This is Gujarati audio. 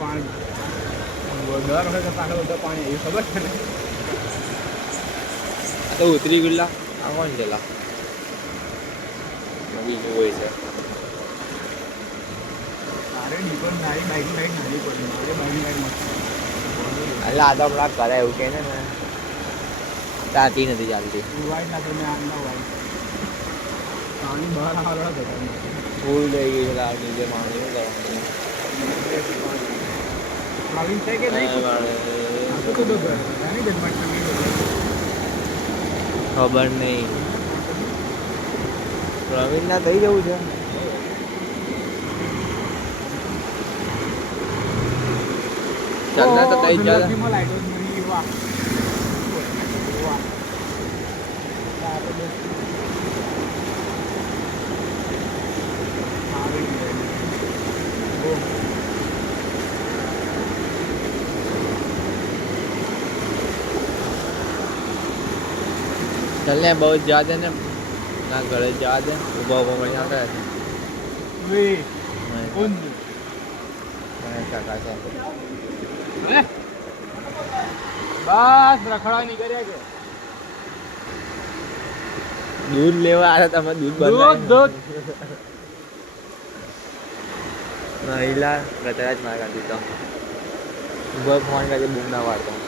પાણી દર વખતે પાછળ બધા પાણી એ ખબર છે ને આ તો ઉતરી ગયેલા આ કોણ ચલા બીજું હોય છે તારે નીકળ નારી બાઈક નારી પડી મારે બાઈક નારી મસ્ત એટલે આ તો હમણાં કરે એવું કે ને તાતી નથી ચાલતી વાઈટ ના તમે આમ ના વાઈટ પાણી બહાર આવડે તો ફૂલ થઈ ગઈ છે લાવ નીચે પાણી શું કરવાનું પ્રવીણ છે કે નહીં તો તો ઘર એની જન્મ ખબર નહીં પ્રવીણ ના થઈ જવું છે ચાલના તો કઈ ચાલે લાઈટો મળી વાહ વાહ चलने बहुत ज़्यादा ना ना घरे ज़्यादा उबा उबा बढ़िया आता है कौन मैं क्या कहता हूँ बस रखड़ा नहीं करे के दूध लेवा आ रहा था मैं दूध दूध महिला गतराज मार कर देता हूँ फोन करके बूम ना मारता हूँ